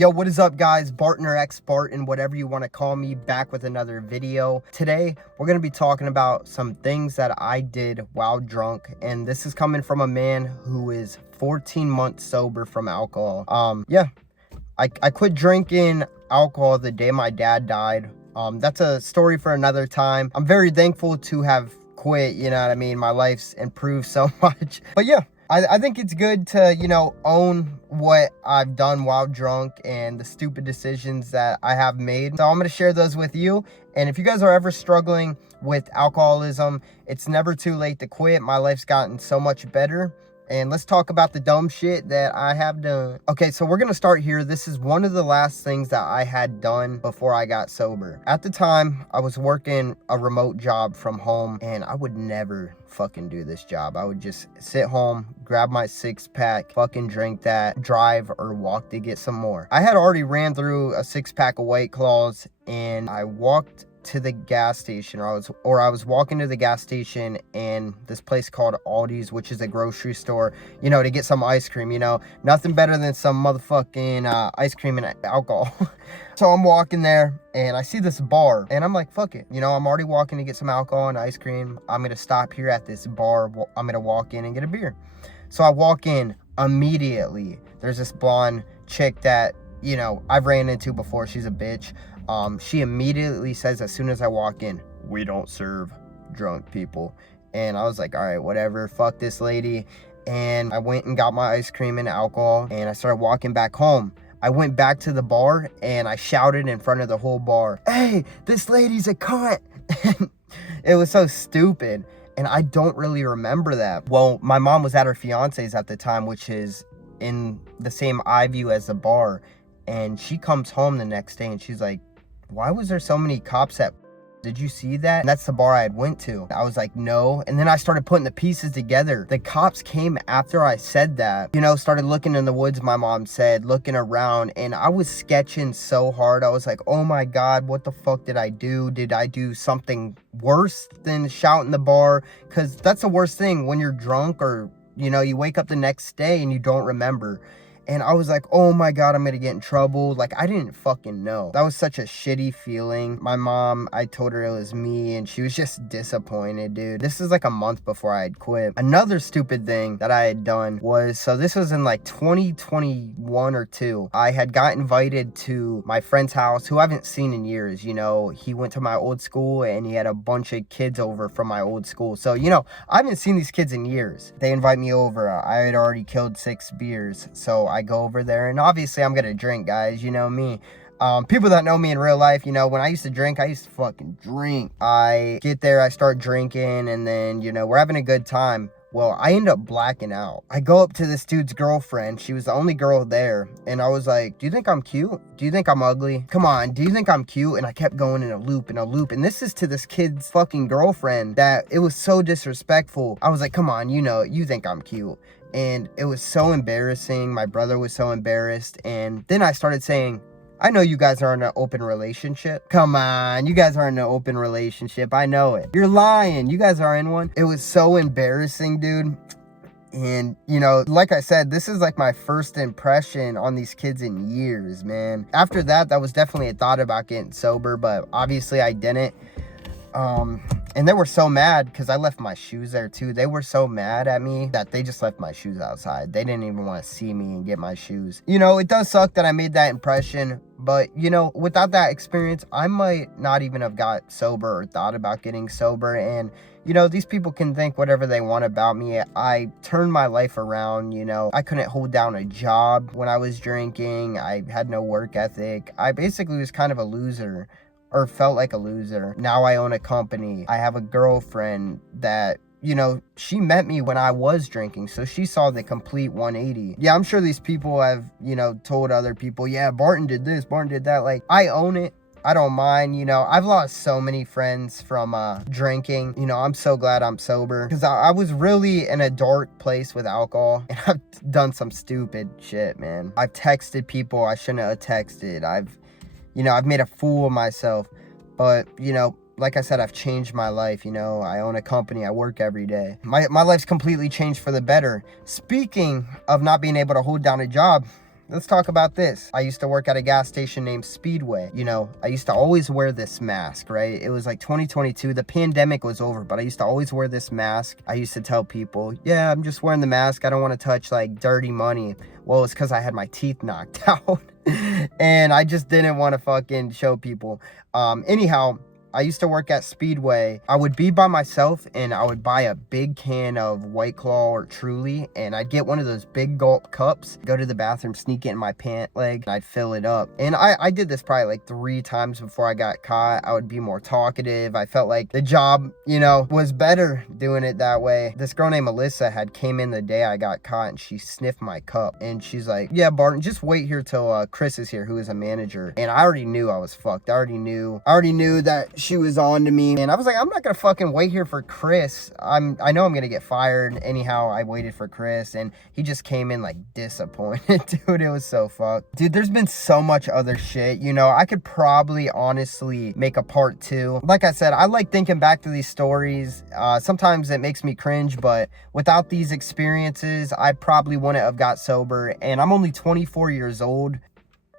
Yo, what is up, guys? Barton or xBarton, whatever you want to call me, back with another video. Today, we're going to be talking about some things that I did while drunk, and this is coming from a man who is 14 months sober from alcohol. I quit drinking alcohol the day my dad died. That's a story for another time. I'm very thankful to have quit, you know what I mean? My life's improved so much. But yeah, I think it's good to, own what I've done while drunk and the stupid decisions that I have made. So I'm going to share those with you. And if you guys are ever struggling with alcoholism, it's never too late to quit. My life's gotten so much better. And let's talk about the dumb shit that I have done. Okay, so we're gonna start here. This is one of the last things that I had done before I got sober. At the time, I was working a remote job from home, and I would never fucking do this job. I would just sit home, grab my 6-pack, fucking drink that, drive or walk to get some more. I had already ran through a 6-pack of White Claws, and I walked to the gas station, or I was walking to the gas station and this place called Aldi's, which is a grocery store, to get some ice cream. Nothing better than some motherfucking ice cream and alcohol. So I'm walking there and I see this bar and I'm like, fuck it, I'm already walking to get some alcohol and ice cream. I'm gonna stop here at this bar. I'm gonna walk in and get a beer. So I walk in. Immediately there's this blonde chick that I've ran into before. She's a bitch. She immediately says, as soon as I walk in, "We don't serve drunk people." And I was like, all right, whatever, fuck this lady. And I went and got my ice cream and alcohol, and I started walking back home. I went back to the bar and I shouted in front of the whole bar, "Hey, this lady's a cunt." It was so stupid, and I don't really remember that. Well, my mom was at her fiance's at the time, which is in the same eye view as the bar. And she comes home the next day and she's like, "Why was there so many cops at? Did you see that?" And that's the bar I had went to. I was like, no. And then I started putting the pieces together. The cops came after I said that, started looking in the woods, my mom said, looking around. And I was sketching so hard. I was like, oh my God, what the fuck did I do? Did I do something worse than shout in the bar? Because that's the worst thing when you're drunk, or, you wake up the next day and you don't remember. And I was like, oh my God, I'm going to get in trouble. Like, I didn't fucking know. That was such a shitty feeling. My mom, I told her it was me, and she was just disappointed, dude. This is like a month before I had quit. Another stupid thing that I had done was, so this was in like 2021 or 2. I had got invited to my friend's house, who I haven't seen in years. He went to my old school and he had a bunch of kids over from my old school. So, I haven't seen these kids in years. They invite me over. I had already killed 6 beers. So I go over there, and obviously I'm gonna drink, guys. You know me. People that know me in real life, when I used to drink, I used to fucking drink. I get there, I start drinking, and then, we're having a good time. Well, I end up blacking out. I go up to this dude's girlfriend. She was the only girl there. And I was like, "Do you think I'm cute? Do you think I'm ugly? Come on, do you think I'm cute?" And I kept going in a loop and a loop. And this is to this kid's fucking girlfriend, that it was so disrespectful. I was like, "Come on, you think I'm cute." And it was so embarrassing. My brother was so embarrassed. And then I started saying, "I know you guys are in an open relationship. Come on, you guys are in an open relationship. I know it. You're lying. You guys are in one." It was so embarrassing, dude. And, like I said, this is like my first impression on these kids in years, man. After that, that was definitely a thought about getting sober, but obviously I didn't. And they were so mad because I left my shoes there too. They were so mad at me that they just left my shoes outside. They didn't even want to see me and get my shoes. It does suck that I made that impression, but without that experience, I might not even have got sober or thought about getting sober. And these people can think whatever they want about me. I turned my life around. I couldn't hold down a job when I was drinking. I had no work ethic. I basically was kind of a loser, or felt like a loser. Now I own a company. I have a girlfriend that, she met me when I was drinking, so she saw the complete 180. Yeah, I'm sure these people have, told other people, "Yeah, Barton did this, Barton did that." Like, I own it. I don't mind. I've lost so many friends from drinking. I'm so glad I'm sober, because I was really in a dark place with alcohol, and I've done some stupid shit, man. I've texted people I shouldn't have texted. I've made a fool of myself. But, like I said, I've changed my life. I own a company. I work every day. My life's completely changed for the better. Speaking of not being able to hold down a job, let's talk about this. I used to work at a gas station named Speedway. You know, I used to always wear this mask, right? It was like 2022. The pandemic was over, but I used to always wear this mask. I used to tell people, yeah, I'm just wearing the mask. I don't want to touch like dirty money. Well, it's because I had my teeth knocked out and I just didn't want to fucking show people. Anyhow, I used to work at Speedway. I would be by myself and I would buy a big can of White Claw or Truly, and I'd get one of those big gulp cups, go to the bathroom, sneak it in my pant leg, and I'd fill it up. And I did this probably like 3 times before I got caught. I would be more talkative. I felt like the job, you know, was better doing it that way. This girl named Melissa had came in the day I got caught and she sniffed my cup and she's like, yeah, Barton, just wait here till Chris is here, who is a manager. And I already knew I was fucked. I already knew that she was on to me, and I was like, I'm not gonna fucking wait here for Chris. I know I'm gonna get fired. Anyhow, I waited for Chris and he just came in like disappointed. Dude, it was so fucked. Dude, there's been so much other shit, you know. I could probably honestly make a part 2. Like I said, I like thinking back to these stories. Sometimes it makes me cringe, but without these experiences I probably wouldn't have got sober, and I'm only 24 years old.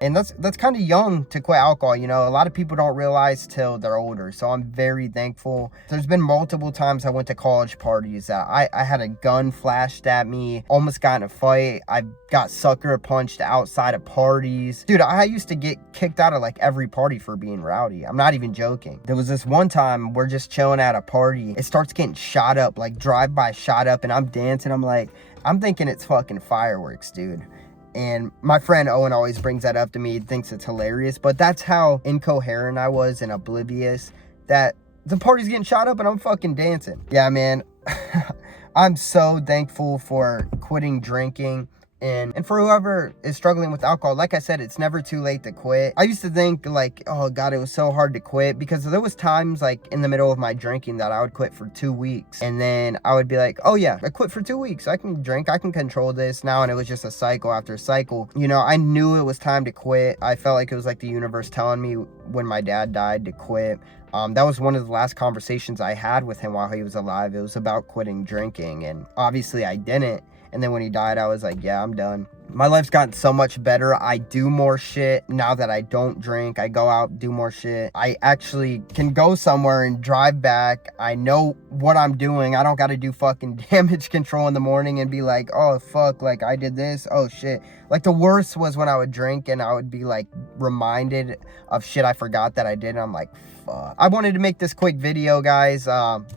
And that's kind of young to quit alcohol, you know. A lot of people don't realize till they're older. So I'm very thankful. There's been multiple times I went to college parties that I had a gun flashed at me, almost got in a fight. I got sucker punched outside of parties. Dude, I used to get kicked out of like every party for being rowdy. I'm not even joking. There was this one time we're just chilling at a party. It starts getting shot up, like drive-by shot up, and I'm dancing. I'm thinking it's fucking fireworks, dude. And my friend Owen always brings that up to me, thinks it's hilarious, but that's how incoherent I was and oblivious that the party's getting shot up and I'm fucking dancing. Yeah, man, I'm so thankful for quitting drinking. And for whoever is struggling with alcohol, like I said, it's never too late to quit. I used to think like, oh God, it was so hard to quit, because there was times like in the middle of my drinking that I would quit for 2 weeks. And then I would be like, oh yeah, I quit for 2 weeks. I can drink, I can control this now. And it was just a cycle after cycle. You know, I knew it was time to quit. I felt like it was like the universe telling me when my dad died to quit. That was one of the last conversations I had with him while he was alive. It was about quitting drinking, and obviously I didn't. And then when he died, I was like, yeah, I'm done. My life's gotten so much better. I do more shit now that I don't drink. I go out, do more shit. I actually can go somewhere and drive back. I know what I'm doing. I don't got to do fucking damage control in the morning and be like, oh, fuck, like I did this. Oh, shit. Like the worst was when I would drink and I would be like reminded of shit I forgot that I did. And I'm like, fuck. I wanted to make this quick video, guys.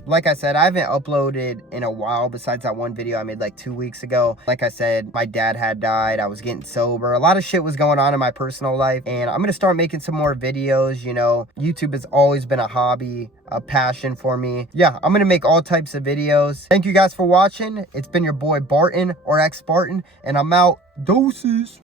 Like I said, I haven't uploaded in a while besides that one video I made like 2 weeks ago. Like I said, my dad had died. I was getting sober. A lot of shit was going on in my personal life, and I'm gonna start making some more videos. You know, YouTube has always been a hobby, a passion for me. Yeah, I'm gonna make all types of videos. Thank you guys for watching. It's been your boy Barton, or xBarton, and I'm out. Doses.